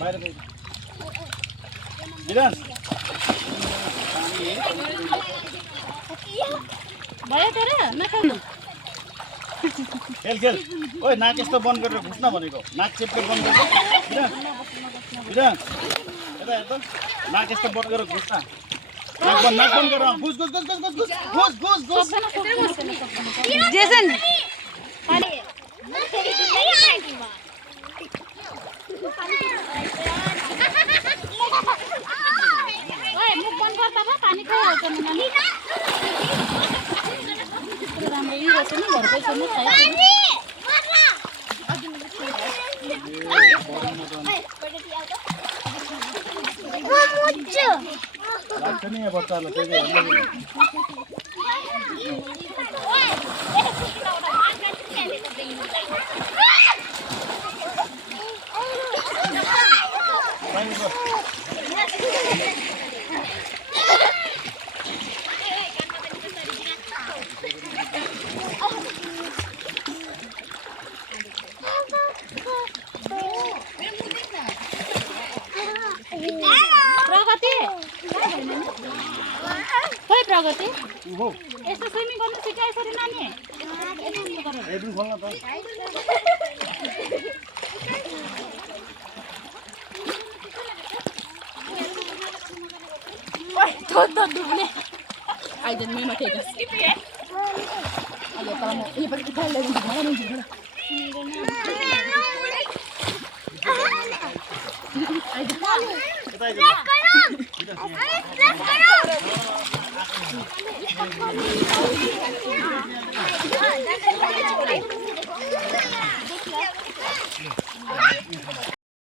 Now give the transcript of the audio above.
बाहिर बिरान भयो तेरो नखानु खेल खेल ओए नाक यस्तो बन्द गरेर घुस्न भनेको नाक चेप्टे बन्द गरेर बिरान बिरान यता हेर त नाक यस्तो बन्द गरेर घुस्न नाक बन्द गरेर घुस घुस घुस घुस घुस घुस घुस घुस जेसन ओए मुख बन्द गर्दा भयो पानी खाइहाल्छ नि नानी राम्रो यही रहेछ नि घरकै छ नि खाइ लाग्छ नि यहाँ बच्चाहरूलाई त्यही प्रगति खोइ प्रगति हो यस्तो स्विमिङ गर्नु सिकाए यसरी नानी हेर्नु खोल्न त ओइ त डुब्ने आइजन मेमा ठेका अहिले त म यो पनि उठाइ ल्याइदिन्छु मलाई नि झिक्नु Let's go.